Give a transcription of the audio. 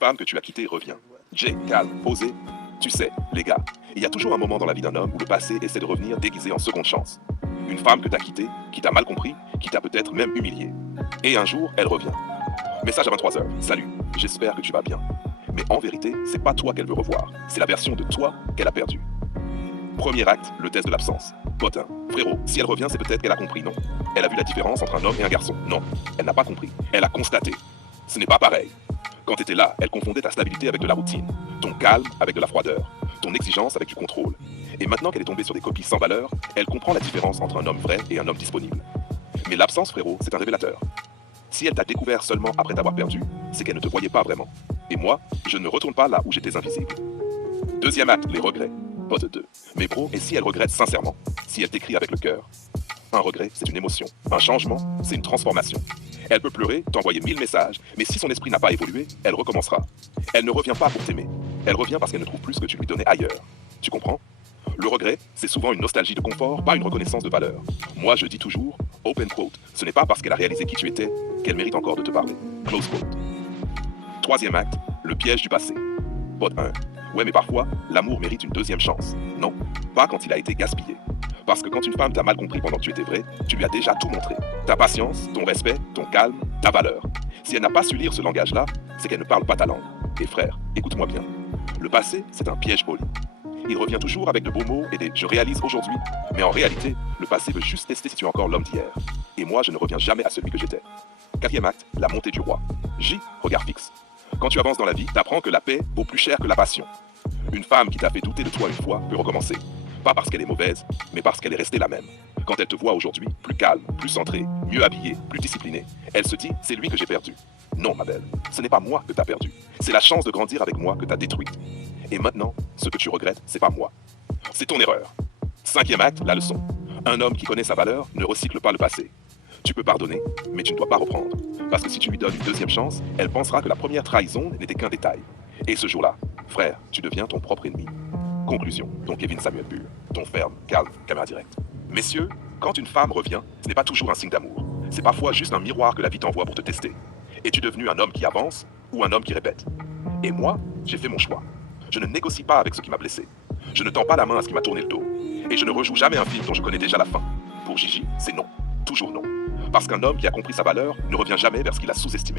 femme que tu as quittée revient. Jay, calme, posé. Tu sais, les gars, il y a toujours un moment dans la vie d'un homme où le passé essaie de revenir déguisé en seconde chance. Une femme que t'as quittée, qui t'a mal compris, qui t'a peut-être même humilié. Et un jour, elle revient. Message à 23h. Salut, j'espère que tu vas bien. Mais en vérité, c'est pas toi qu'elle veut revoir. C'est la version de toi qu'elle a perdue. Premier acte, le test de l'absence. Potin. Frérot, si elle revient, c'est peut-être qu'elle a compris, non? Elle a vu la différence entre un homme et un garçon. Non, elle n'a pas compris. Elle a constaté. Ce n'est pas pareil. Quand tu étais là, elle confondait ta stabilité avec de la routine, ton calme avec de la froideur, ton exigence avec du contrôle. Et maintenant qu'elle est tombée sur des copies sans valeur, elle comprend la différence entre un homme vrai et un homme disponible. Mais l'absence, frérot, c'est un révélateur. Si elle t'a découvert seulement après t'avoir perdu, c'est qu'elle ne te voyait pas vraiment. Et moi, je ne retourne pas là où j'étais invisible. Deuxième acte, les regrets. Pote 2. Mais bro, et si elle regrette sincèrement? Si elle t'écrit avec le cœur? Un regret, c'est une émotion. Un changement, c'est une transformation. Elle peut pleurer, t'envoyer 1000 messages, mais si son esprit n'a pas évolué, elle recommencera. Elle ne revient pas pour t'aimer. Elle revient parce qu'elle ne trouve plus ce que tu lui donnais ailleurs. Tu comprends? Le regret, c'est souvent une nostalgie de confort, pas une reconnaissance de valeur. Moi, je dis toujours, open quote, ce n'est pas parce qu'elle a réalisé qui tu étais qu'elle mérite encore de te parler. Close quote. Troisième acte, le piège du passé. Pote 1. Ouais, mais parfois, l'amour mérite une deuxième chance. Non, pas quand il a été gaspillé. Parce que quand une femme t'a mal compris pendant que tu étais vrai, tu lui as déjà tout montré. Ta patience, ton respect, ton calme, ta valeur. Si elle n'a pas su lire ce langage-là, c'est qu'elle ne parle pas ta langue. Et frère, écoute-moi bien. Le passé, c'est un piège poli. Il revient toujours avec de beaux mots et des « je réalise aujourd'hui ». Mais en réalité, le passé veut juste tester si tu es encore l'homme d'hier. Et moi, je ne reviens jamais à celui que j'étais. Quatrième acte, la montée du roi. J, regard fixe. Quand tu avances dans la vie, t'apprends que la paix vaut plus cher que la passion. Une femme qui t'a fait douter de toi une fois peut recommencer. Pas parce qu'elle est mauvaise, mais parce qu'elle est restée la même. Quand elle te voit aujourd'hui, plus calme, plus centrée, mieux habillée, plus disciplinée, elle se dit, c'est lui que j'ai perdu. Non, ma belle, ce n'est pas moi que t'as perdu. C'est la chance de grandir avec moi que t'as détruite. Et maintenant, ce que tu regrettes, c'est pas moi. C'est ton erreur. Cinquième acte, la leçon. Un homme qui connaît sa valeur ne recycle pas le passé. Tu peux pardonner, mais tu ne dois pas reprendre. Parce que si tu lui donnes une deuxième chance, elle pensera que la première trahison n'était qu'un détail. Et ce jour-là, frère, tu deviens ton propre ennemi. Conclusion, ton Kevin Samuel Bull, ton ferme, calme, caméra directe. Messieurs, quand une femme revient, ce n'est pas toujours un signe d'amour. C'est parfois juste un miroir que la vie t'envoie pour te tester. Es-tu devenu un homme qui avance ou un homme qui répète? Et moi, j'ai fait mon choix. Je ne négocie pas avec ce qui m'a blessé. Je ne tends pas la main à ce qui m'a tourné le dos. Et je ne rejoue jamais un film dont je connais déjà la fin. Pour Gigi, c'est non. Toujours non. Parce qu'un homme qui a compris sa valeur ne revient jamais vers ce qu'il a sous-estimé.